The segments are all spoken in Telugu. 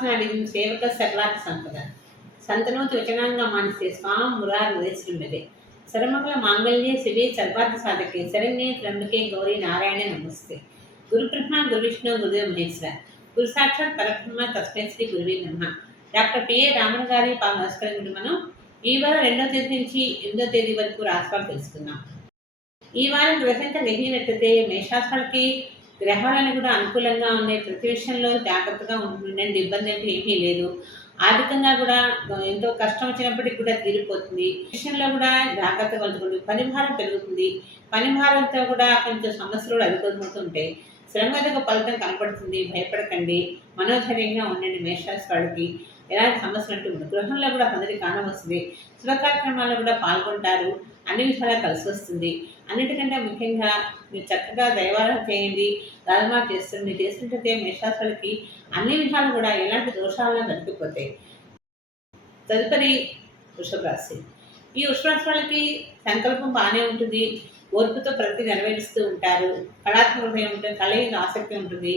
ఉపాసనాది సేవక సకలాత సంపద. సంతనోతి వచనాంగ మానసే స్వాం మురార్ ఉదయశ్రీమదే సర్వమంగళ మాంగళ్యే శివే సర్వార్థ సాధకే శరణ్యే త్రంబకే గౌరీ నారాయణ నమస్తే. గురు బ్రహ్మ గురుదేవ మహేశ్వర. గురు సాక్షాత్ పరబ్రహ్మ తస్మై శ్రీ గురువే నమ. డాక్టర్ పిఏ రామన్ గారి పా నమస్కరించడం మనం ఈ వారం రెండో తేదీ నుంచి ఎనిమిదో తేదీ వరకు రాశిఫలం తెలుసుకుందాం. ఈ వారం గ్రహింత గ్రహినట్టయితే మేషాస్వాలకి గ్రహాలను కూడా అనుకూలంగా ఉన్నాయి ప్రతి విషయంలో జాగ్రత్తగా ఉండండి ఇబ్బంది అంటే ఏమీ లేదు. ఆర్థికంగా కూడా ఎంతో కష్టం వచ్చినప్పటికీ కూడా తీరిపోతుంది. విషయంలో కూడా జాగ్రత్తగా ఉంటుంది పని భారం పెరుగుతుంది. పని భారంతో కూడా కొంచెం సమస్యలు కూడా అధికమవుతుంటాయి. శ్రమదక ఫలితం కనపడుతుంది. భయపడకండి. మనోధైర్యంగా ఉండండి మేషరాశి వాళ్ళకి ఎలాంటి సమస్యలు అంటూ ఉండదు గృహంలో కూడా అందరి కానవస్తుంది శుభ కార్యక్రమాల్లో కూడా పాల్గొంటారు. అన్ని విషయాలు కలిసి వస్తుంది. అన్నిటికంటే ముఖ్యంగా మీరు చక్కగా దైవాలను చేయండి దాల్మా చేస్తుంది చేస్తుంటే మేషాసులకి అన్ని విధాలు కూడా ఎలాంటి దోషాలను తగ్గిపోతాయి తదుపరి వృషభ రాశి ఈ వృషభరాశి వాళ్ళకి సంకల్పం బాగానే ఉంటుంది. ఓర్పుతో ప్రతి నెరవేరుస్తూ ఉంటారు. కళాత్మక హృదయం ఉంటుంది కళ మీద ఆసక్తి ఉంటుంది.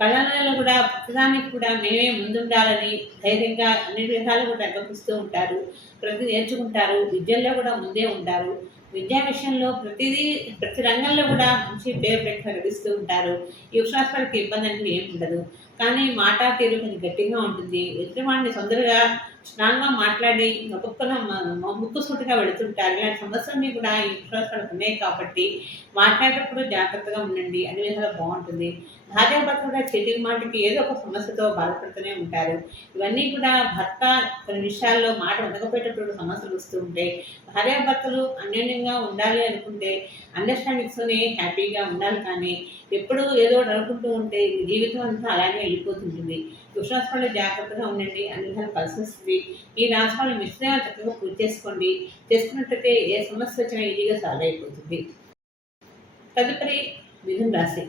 కళలలో కూడా ప్రతిదానికి కూడా మేమే ముందుండాలని ధైర్యంగా అన్ని విధాలు కూడా నిర్వహిస్తూ ఉంటారు. ప్రతి నేర్చుకుంటారు. విద్యల్లో కూడా ముందే ఉంటారు. విద్యా విషయంలో ప్రతిదీ ప్రతి రంగంలో కూడా మంచి పేరు పెట్టి నడిపిస్తూ ఉంటారు. ఈ విశ్వాసాలకు ఇబ్బంది అనేది ఏమి ఉండదు. కానీ మాట తీరు కొంచెం గట్టిగా ఉంటుంది. ఎదుటివాడిని తొందరగా స్ట్రాంగ్గా మాట్లాడి ఒక్కొక్కన ముక్కు సూటిగా వెళుతుంటారు. ఇలాంటి సమస్యలన్నీ కూడా ఈ విశ్వాసాలకు ఉన్నాయి కాబట్టి మాట్లాడేటప్పుడు జాగ్రత్తగా ఉండండి. అన్ని విధాలు బాగుంటుంది. భార్యాభర్త కూడా చెల్లి మాటకి ఏదో ఒక సమస్యతో బాధపడుతూనే ఉంటారు. ఇవన్నీ కూడా భర్త కొన్ని విషయాల్లో మాట ఉండకపోయేటప్పుడు సమస్యలు వస్తూ ఉంటాయి. భార్యాభర్తలు అన్యోన్యంగా ఉండాలి అనుకుంటే అండర్స్టాండింగ్స్తోనే హ్యాపీగా ఉండాలి. కానీ ఎప్పుడూ ఏదో అనుకుంటూ ఉంటే జీవితం అంతా అలాగే వెళ్ళిపోతుంటుంది. విశ్వాసాలు జాగ్రత్తగా ఉండండి అన్ని విధాలు కలిసి వస్తుంది ఈ రాష్ట్రాలు మిశ్రమాలు చక్కగా పూర్తి చేసుకోండి. చేసుకున్నట్టయితే ఏ సమస్య వచ్చినా ఈజీగా సాల్వ్ అయిపోతుంది. తదుపరి మిథున రాశి.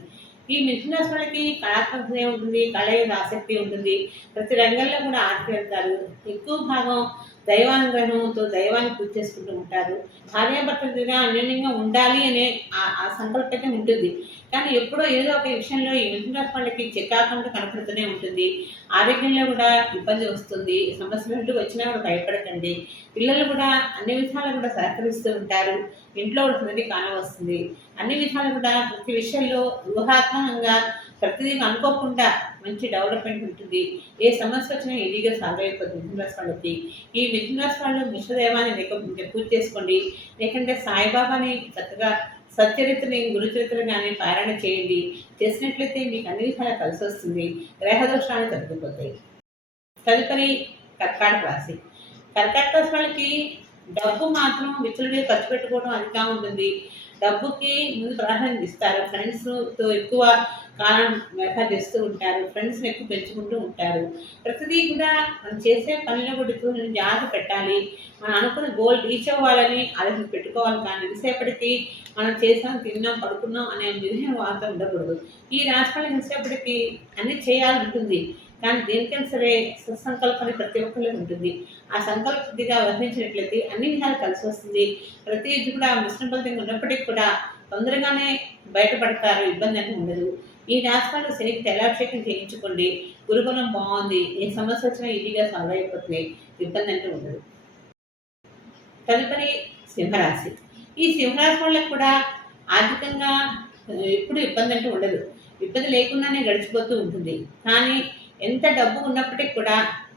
ఈ మిథున రాశి వాళ్ళకి కళాత్మకత ఉంటుంది కళ ఆసక్తి ఉంటుంది. ప్రతి రంగంలో కూడా ఆర్తి వెళ్తారు ఎక్కువ భాగం దైవానుగ్రహంతో దైవాన్ని పూజ చేసుకుంటూ ఉంటారు. భార్యాభర్తలుగా అన్యోన్యంగా ఉండాలి అనే ఆ సంకల్పతే ఉంటుంది. కానీ ఎప్పుడో ఏదో ఒక విషయంలో ఈ మిథున వాళ్ళకి చికాకుండా కనపడుతూనే ఉంటుంది. ఆరోగ్యంలో కూడా ఇబ్బంది వస్తుంది. సమస్యలు వచ్చినా కూడా భయపడకండి. పిల్లలు కూడా అన్ని విధాలు కూడా సహకరిస్తూ ఉంటారు. ఇంట్లో కూడా సంగతి కానవస్తుంది అన్ని విధాలు కూడా ప్రతి విషయంలో ఊహాత్మకంగా ప్రతిదీ అనుకోకుండా మంచి డెవలప్మెంట్ ఉంటుంది. ఏ సమస్య వచ్చినా ఈజీగా సాల్వ్ అయిపోతుంది మిథున రాశి వాళ్ళకి. ఈ మిథున రాశి వాళ్ళు మిశ్రదేవాన్ని లేకపోతే పూజ చేసుకోండి. లేకుంటే సాయిబాబాని చక్కగా సచ్చరిత్రని గురుచరిత్ర కానీ పారాయణ చేయండి. చేసినట్లయితే మీకు అన్ని విధాలా కలిసి వస్తుంది. గ్రహదోషాలు తగ్గిపోతాయి తదుపరి కర్కాటక రాశి. కర్కాటక రాశి వాళ్ళకి డబ్బు మాత్రం విచ్చులుగా ఖర్చు పెట్టుకోవడం అధికంగా ఉంటుంది. డబ్బుకి ముందు ప్రాధాన్యత ఇస్తారు. ఫ్రెండ్స్తో ఎక్కువ కాలం వ్యర్థ ఉంటారు ఫ్రెండ్స్ని ఎక్కువ పెంచుకుంటూ ఉంటారు. ప్రతిదీ కూడా మనం చేసే పనిలో కూడా ఎక్కువ జాగ్రత్త పెట్టాలి. మనం అనుకున్న గోల్ రీచ్ అవ్వాలని ఆలోచన పెట్టుకోవాలి కానీ ఎంతసేపటికి మనం చేసాం తిన్నాం పడుకున్నాం అనే నిర్ణయం వార్త ఉండకూడదు. ఈ రాష్ట్రాలు ఎంతసేపటికి అన్ని చేయాలి ఉంటుంది. కానీ దేనికైనా సరే సత్సంకల్పన ప్రతి ఒక్కరికి ఉంటుంది. ఆ సంకల్పతిగా వర్ణించినట్లయితే అన్ని విధాలు కలిసి వస్తుంది. ప్రతి ఇది కూడా మిశ్రమ ఫలితంగా ఉన్నప్పటికీ కూడా తొందరగానే బయటపడతారు ఇబ్బంది అని ఉండదు. ఈ రాష్ట్రాలు శనికి తెలాభిషేకం చేయించుకోండి. గురుకులం బాగుంది. ఏ సమస్య వచ్చినా ఈజీగా సాల్వ్ అయిపోతుంది. ఇబ్బంది అంటే ఉండదు. తదుపరి సింహరాశి. ఈ సింహరాశి వాళ్ళకి కూడా ఆర్థికంగా ఎప్పుడు ఇబ్బంది అంటే ఉండదు. ఇబ్బంది లేకుండానే గడిచిపోతూ ఉంటుంది. కానీ ఎంత డబ్బు ఉన్నప్పటికీ కూడా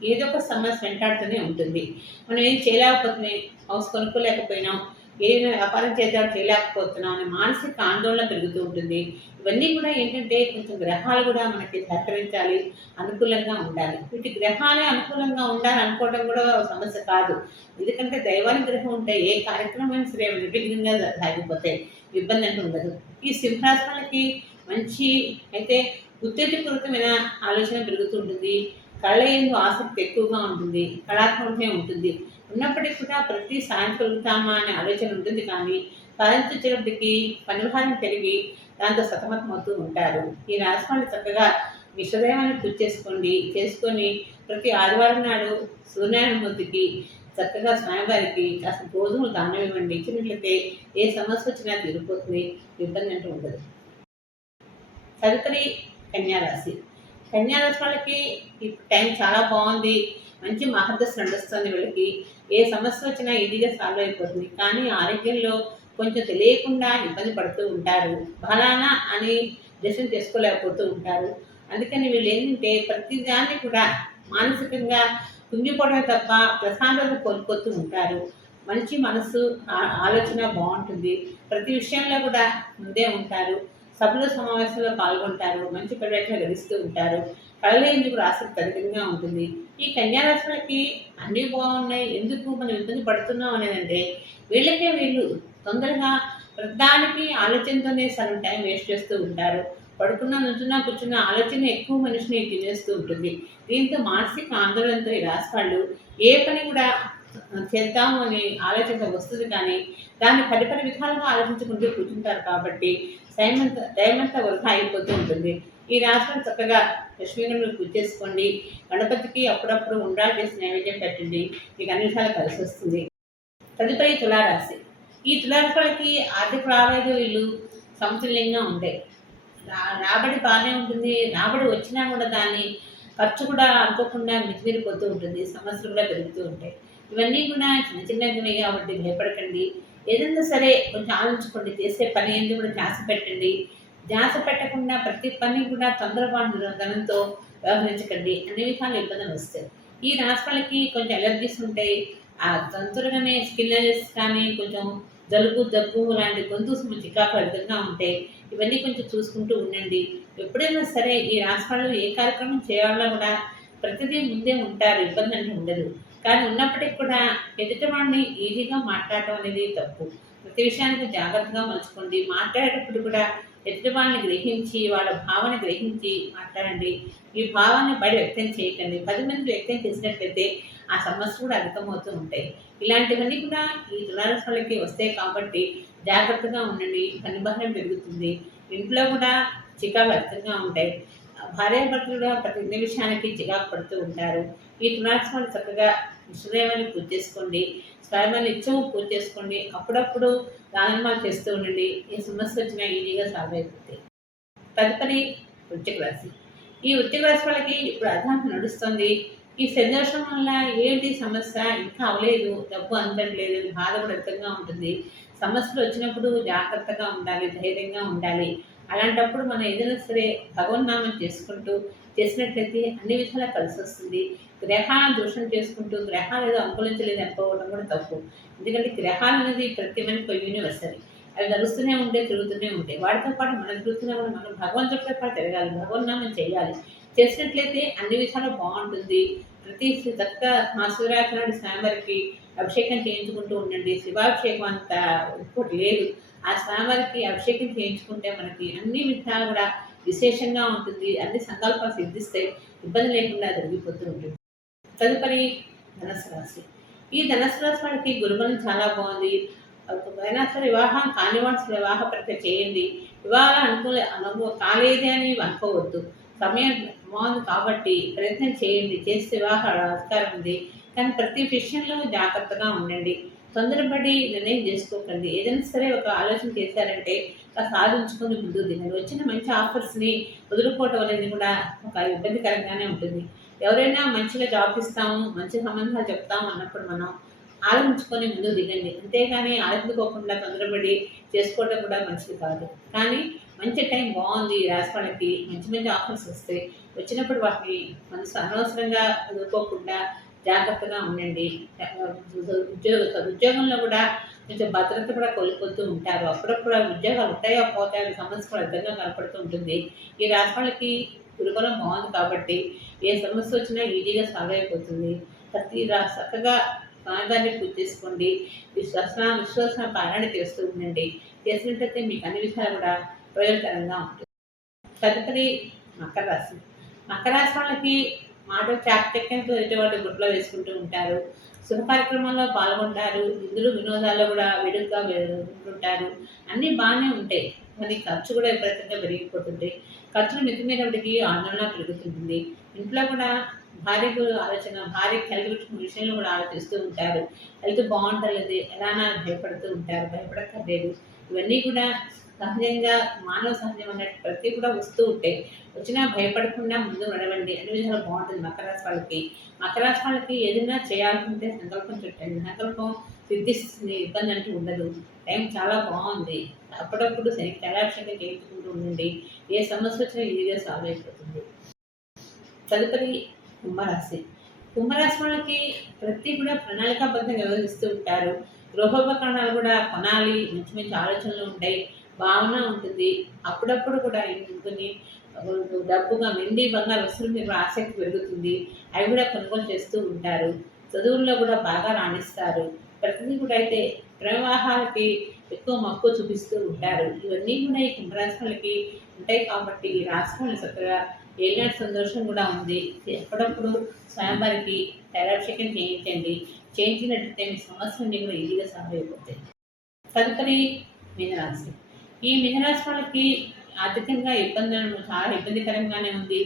ఏదో ఒక సమస్య వెంటాడుతూనే ఉంటుంది. మనం ఏం చేయలేకపోతున్నాయి హౌస్ కొనుక్కోలేకపోయినాం. ఏదైనా వ్యాపారం చేద్దాం చేయలేకపోతున్నాం అనే మానసిక ఆందోళన పెరుగుతూ ఉంటుంది. ఇవన్నీ కూడా ఏంటంటే కొంచెం గ్రహాలు కూడా మనకి సహకరించాలి అనుకూలంగా ఉండాలి. వీటి గ్రహాలే అనుకూలంగా ఉండాలి అనుకోవడం కూడా సమస్య కాదు. ఎందుకంటే దైవానికి గ్రహం ఉంటే ఏ కార్యక్రమం సరే నిర్విఘ్నంగా సాగిపోతాయి. ఇబ్బంది అంటూ ఉండదు. ఈ సింహాసనాలకి మంచి అయితే ఉత్తేజపూరితమైన ఆలోచన పెరుగుతుంటుంది కళ్ళ ఎందు ఆసక్తి ఎక్కువగా ఉంటుంది కళాత్మకమే ఉంటుంది. ఉన్నప్పటికీ కూడా ప్రతి సాయంత్రం అనే ఆలోచన ఉంటుంది కానీ సాధించేటప్పటికి పనిభారం పెరిగి దాంతో సతమతమవుతూ ఉంటారు. ఈ రాష్ట్రాన్ని చక్కగా విశ్వదేవాన్ని పూజ చేసుకోండి చేసుకొని ప్రతి ఆదివారం నాడు సూర్యనారాయణమూర్తికి చక్కగా స్వామివారికి కాస్త గోధుమలు దానం ఇవ్వండి. ఇచ్చినట్లయితే ఏ సమస్య వచ్చినా తీరిపోతుంది ఇబ్బంది అంటూ ఉండదు. తదుపరి కన్యారాశి కన్యారాశి వాళ్ళకి ఇప్పుడు టైం చాలా బాగుంది. మంచి మహర్దశ నడుస్తుంది వీళ్ళకి. ఏ సమస్య వచ్చినా ఈజీగా సాల్వ్ అయిపోతుంది. కానీ ఆరోగ్యంలో కొంచెం తెలియకుండా ఇబ్బంది పడుతూ ఉంటారు. బలానా అని డెసిషన్ చేసుకోలేకపోతూ ఉంటారు. అందుకని వీళ్ళు ఏంటంటే ప్రతిదాన్ని కూడా మానసికంగా కుంగిపోవడం తప్ప ప్రశాంతత కోల్పోతూ ఉంటారు. మంచి మనసు ఆలోచన బాగుంటుంది. ప్రతి విషయంలో కూడా ముందే ఉంటారు. సభలో సమావేశంలో పాల్గొంటారు మంచి ప్రవేశం గడిస్తూ ఉంటారు. కళలు ఎందుకు ఆసక్తి అధికంగా ఉంటుంది? ఈ కన్యారాశ్రమకి అన్నీ బాగున్నాయి ఎందుకు మనం ఇబ్బంది పడుతున్నాం అనేదంటే వీళ్ళకే వీళ్ళు తొందరగా ప్రతిదానికి ఆలోచనతోనే సగం టైం వేస్ట్ చేస్తూ ఉంటారు. పడుకున్నా నుంచున్నా కూర్చున్న ఆలోచన ఎక్కువ మనిషిని తినేస్తూ ఉంటుంది. దీంతో మానసిక ఆందోళనతో ఈ రాశవాళ్ళు ఏ పని కూడా చేద్దాము అని ఆలోచన వస్తుంది కానీ దాన్ని పరిపరి విధాలుగా ఆలోచించుకుంటూ కూర్చుంటారు కాబట్టి సైమంత టైమంతా వృధా అయిపోతూ ఉంటుంది. ఈ రాష్ట్రం చక్కగా లక్ష్మీగణులు పూజ చేసుకోండి. గణపతికి అప్పుడప్పుడు ఉండాలి చేసి నైవేద్యం పెట్టండి. మీకు అన్ని విధాలు కలిసి వస్తుంది. తదుపరి తులారాశి. ఈ తులారాశి ఆర్థిక లావాదేవీలు సమతుల్యంగా ఉంటాయి. రాబడి బాగానే ఉంటుంది. రాబడి వచ్చినా కూడా దాన్ని ఖర్చు కూడా అనుకోకుండా మితిమీరిపోతూ ఉంటుంది. సమస్యలు కూడా పెరుగుతూ ఉంటాయి. ఇవన్నీ కూడా చిన్న చిన్నవి కాబట్టి భయపడకండి. ఏదైనా సరే కొంచెం ఆలోచించుకోండి. చేసే పని ఏంది కూడా ధ్యాస పెట్టండి. ధ్యాస పెట్టకుండా ప్రతి పని కూడా తొందరపాటు ధనంతో వ్యవహరించకండి. అన్ని విధాలు ఇబ్బందులు వస్తాయి. ఈ రాష్ట్రాలకి కొంచెం ఎలర్జీస్ ఉంటాయి. ఆ తొందరగానే స్కిన్ అలర్జీస్ కానీ కొంచెం జలుబు దగ్గు లాంటి గొంతు చికాకు అధికంగా ఉంటాయి. ఇవన్నీ కొంచెం చూసుకుంటూ ఉండండి. ఎప్పుడైనా సరే ఈ రాశి ఏ కార్యక్రమం చేయాలో కూడా ప్రతిదీ ముందే ఉంటారు. ఇబ్బంది అంటే ఉండదు. కానీ ఉన్నప్పటికీ కూడా ఎదుటివాడిని ఈజీగా మాట్లాడటం అనేది తప్పు. ప్రతి విషయానికి జాగ్రత్తగా మలుచుకోండి. మాట్లాడేటప్పుడు కూడా ఎదుటి గ్రహించి వాళ్ళ భావన గ్రహించి మాట్లాడండి. ఈ భావాన్ని బయట వ్యక్తం చేయకండి. పది మంది వ్యక్తం చేసినట్లయితే ఆ సమస్యలు కూడా అధికమవుతూ ఉంటాయి. ఇలాంటివన్నీ కూడా ఈ తులారసాలకి వస్తాయి కాబట్టి జాగ్రత్తగా ఉండండి. పనిభారం పెరుగుతుంది. ఇంట్లో కూడా చికాకు అధికంగా ఉంటాయి. భార్యాభర్తలు కూడా ప్రతి నిమిషానికి చికాకు పడుతూ ఉంటారు. ఈ తులారాశి చక్కగా విష్ణుదేవాన్ని పూజ చేసుకోండి. స్వయమాన్ని నిత్యం పూజ చేసుకోండి. అప్పుడప్పుడు దానమాలు చేస్తూ ఉండండి. ఈ సమస్య వచ్చినా ఈజీగా సాల్వ్ అవుతుంది తదుపరి వృశ్చిక రాశి. ఈ వృశ్చిక రాశి వాళ్ళకి ఇప్పుడు అర్థం నడుస్తుంది. ఈ సందర్శనం వల్ల ఏంటి సమస్య? ఇంకా అవలేదు డబ్బు అందడం లేదు. అని బాధ కూడా ఉంటుంది. సమస్యలు వచ్చినప్పుడు జాగ్రత్తగా ఉండాలి. ధైర్యంగా ఉండాలి. అలాంటప్పుడు మనం ఏదైనా సరే భగవన్నామం చేసుకుంటూ చేసినట్లయితే అన్ని విధాలా కలిసి వస్తుంది. గ్రహాలను దోషం చేసుకుంటూ గ్రహాలు ఏదో అనుకూలించలేదు అనుకోవడం కూడా తప్పు. ఎందుకంటే గ్రహాలు అనేది ప్రతి మనకి యూనివర్సల్ అవి నడుస్తూనే ఉంటాయి తిరుగుతూనే ఉంటాయి. వాటితో పాటు మనం తిరుగుతున్నా కూడా మనం భగవంతుడితో పాటు తిరగాలి భగవన్నామం చేయాలి. చేసినట్లయితే అన్ని విధాలు బాగుంటుంది. ప్రతి తక్క మా శివరాత్రి నాడు స్వామివారికి అభిషేకం చేయించుకుంటూ ఉండండి. శివాభిషేకం అంత ఇంకోటి లేదు. ఆ స్వామివారికి అభిషేకం చేయించుకుంటే మనకి అన్ని విధాలు కూడా విశేషంగా ఉంటుంది. అన్ని సంకల్పాలు సిద్ధిస్తాయి. ఇబ్బంది లేకుండా జరిగిపోతూ ఉంటుంది. తదుపరి ధనస్సు రాశి. ఈ ధనస్సు రాశి వాడికి గురుబలం చాలా బాగుంది. అయినా సరే వివాహం కాని వాడు వివాహ ప్రక్రియ చేయండి. వివాహం అనుకూల అనుభవం కాలేదే అని అనుకోవద్దు. సమయం బాగుంది కాబట్టి ప్రయత్నం చేయండి. చేస్తే వివాహ ఆస్కారం ఉంది. కానీ ప్రతి విషయంలో జాగ్రత్తగా ఉండండి. తొందరపడి నిర్ణయం చేసుకోకండి. ఏదైనా సరే ఒక ఆలోచన చేశారంటే కాస్త ఆలోచించుకొని ముందు దిగండి వచ్చిన మంచి ఆఫర్స్ని వదులుకోవటం అనేది కూడా ఒక ఇబ్బందికరంగానే ఉంటుంది. ఎవరైనా మంచిగా జాబ్ ఇస్తాము మంచి సంబంధాలు చెప్తాము అన్నప్పుడు మనం ఆలోచించుకొని ముందు దిగండి. అంతేగాని ఆలోచించుకోకుండా తొందరపడి చేసుకోవడం కూడా మంచిది కాదు. కానీ మంచి టైం బాగుంది ఈ వాళ్ళకి మంచి మంచి ఆఫర్స్ వస్తాయి వచ్చినప్పుడు వాటిని మనసు అనవసరంగా వదులుకోకుండా జాగ్రత్తగా ఉండండి. ఉద్యోగ ఉద్యోగంలో కూడా కొంచెం భద్రత కూడా కోల్పోతూ ఉంటారు. అప్పుడప్పుడు ఉద్యోగాలు ఉంటాయో పోతాయో అనే సమస్య కూడా అర్థంగా కనపడుతూ ఉంటుంది. ఈ రాష్ట్రాలకి గురుకులం బాగుంది కాబట్టి ఏ సమస్య వచ్చినా ఈజీగా సాల్వ్ అయిపోతుంది. ప్రతి రా చక్కగా సమాధాన్ని పూర్తి చేసుకోండి. విశ్వాస విశ్వాస పారాయణ చేస్తూ ఉండండి. చేసినట్లయితే మీకు అన్ని విషయాలు కూడా ప్రయోజనకరంగా ఉంటుంది. తదుపరి మకర రాశి. మకర రాశి వాళ్ళకి ఆటో చాకచక్యంతో ఎటువంటి గుట్లో వేసుకుంటూ ఉంటారు. శుభ కార్యక్రమాల్లో పాల్గొంటారు. ఇందులో వినోదాల్లో కూడా విడుగ్గా ఉంటారు అన్నీ బాగానే ఉంటాయి. కానీ ఖర్చు కూడా విపరీతంగా పెరిగిపోతుంది ఖర్చులు మితిమీరప్పటికీ ఆందోళన పెరుగుతుంటుంది. ఇంట్లో కూడా భార్యకు ఆలోచన భార్య హెల్త్ విషయంలో కూడా ఆలోచిస్తూ ఉంటారు. హెల్త్ బాగుంటలేదు. ఎలా భయపడుతూ ఉంటారు. భయపడక్కర్లేదు. ఇవన్నీ కూడా సహజంగా మానవ సహజం అన్నట్టు ప్రతి కూడా వస్తూ ఉంటాయి వచ్చినా భయపడకుండా ముందు నడవండి. అన్ని విధాలు బాగుంటుంది మకర రాశి వాళ్ళకి. మకర రాశి వాళ్ళకి ఏదైనా చేయాలనుకుంటే సంకల్పం చుట్టండి సంకల్పం సిద్ధిస్తుంది ఇబ్బంది అంటూ ఉండదు. టైం చాలా బాగుంది. అప్పుడప్పుడు శని కళాక్షంగా చేయించుకుంటూ ఉండండి. ఏ సమస్య వచ్చినా ఈజీగా సాల్వ్ అయిపోతుంది. తదుపరి కుంభరాశి. కుంభరాశి వాళ్ళకి ప్రతి కూడా ప్రణాళికాబద్ధంగా వ్యవహరిస్తూ ఉంటారు. గృహోపకరణాలు కూడా కొనాలి. మంచి మంచి ఆలోచనలు ఉంటాయి. భావన ఉంటుంది. అప్పుడప్పుడు కూడా కొన్ని డబ్బుగా వెండి బంగారు వస్తువుల మీద ఆసక్తి పెరుగుతుంది. అవి కూడా కొనుగోలు చేస్తూ ఉంటారు. చదువుల్లో కూడా బాగా రాణిస్తారు. ప్రతిదీ కూడా అయితే ప్రవాహాలకి ఎక్కువ మక్కువ చూపిస్తూ ఉంటారు. ఇవన్నీ కూడా ఈ కుంభరాశి ఉంటాయి కాబట్టి ఈ రాశి చక్కగా ఏనాటి సంతోషం కూడా ఉంది. ఎప్పుడప్పుడు స్వయంవారికి తైరాభిషేకం చేయించండి. చేయించినట్టయితే మీ సమస్యలన్నీ కూడా ఈజీగా సాల్వ్ అయిపోతాయి. తదుపరి మీనరాశి. ఈ మీనరాశి వాళ్ళకి ఆర్థికంగా ఇబ్బందులు చాలా ఇబ్బందికరంగానే ఉంది.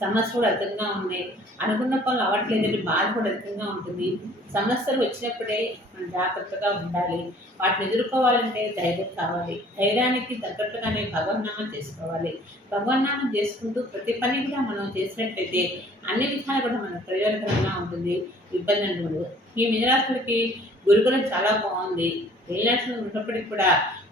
సమస్య కూడా అధికంగా ఉన్నాయి. అనుకున్న పనులు అవ్వట్లేదని బాధ కూడా అధికంగా ఉంటుంది. సమస్యలు వచ్చినప్పుడే మనం జాగ్రత్తగా ఉండాలి. వాటిని ఎదుర్కోవాలంటే ధైర్యం కావాలి. ధైర్యానికి తగ్గట్టుగానే భగవన్నామం చేసుకోవాలి. భగవన్నామం చేసుకుంటూ ప్రతి పని కూడా మనం చేసినట్లయితే అన్ని విధాలు కూడా మనకు ప్రయోజనకరంగా ఉంటుంది. ఇబ్బందులు ఈ మిజరాశులకి గురుకులం చాలా బాగుంది. వెళ్ళినట్లు ఉన్నప్పటికీ కూడా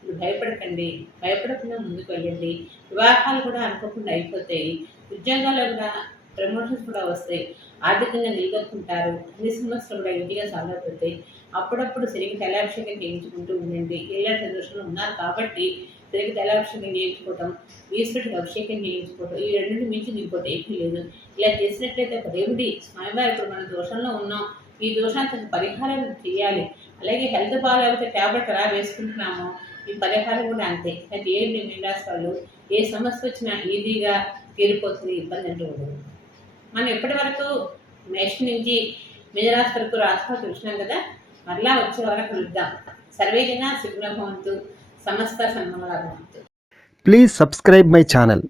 భయపడకండి భయపడకుండా ముందుకు వెళ్ళండి. వివాహాలు కూడా అనుకోకుండా అయిపోతాయి. ఉద్యోగాల్లో కూడా ప్రమోషన్స్ కూడా వస్తాయి. ఆర్థికంగా నిలదొక్కుంటారు అన్ని సమస్యలు కూడా ఇంటిగా సాల్వ్ అయిపోతాయి. అప్పుడప్పుడు సరిగ్గా తలాభిషేకం చేయించుకుంటూ ఉండండి. ఇలాంటి దృష్టిలో ఉన్నారు కాబట్టి సరిగ్గా తలాభిషేకం చేయించుకోవటం ఈశ్వరుడికి అభిషేకం చేయించుకోవటం ఈ రెండింటి మించి ఇంకోటి ఏమీ లేదు. ఇలా చేసినట్లయితే ఒక దేవుడి స్వామివారి ఇప్పుడు మన దోషంలో ఉన్నాం. ఈ దోషానికి పరిహారం చేయాలి. అలాగే హెల్త్ బాగాలేకపోతే ట్యాబ్లెట్ ఎలా వేసుకుంటున్నామో. ఈ పరిహారం కూడా అంతే. అది ఏంటి మీరాస్ వాళ్ళు ఏ సమస్య వచ్చినా ఈజీగా తీరిపోతుంది ఇబ్బంది అంటూ ఉండదు. మనం ఎప్పటి వరకు మేషం నుంచి మిజరాశి వరకు రాష్ట్రాలు చూసినాం కదా మరలా వచ్చే వరకు కలుద్దాం సర్వేజన సిగ్నభవంతు సమస్త సన్మంగళ భవంతు ప్లీజ్ సబ్స్క్రైబ్ మై channel.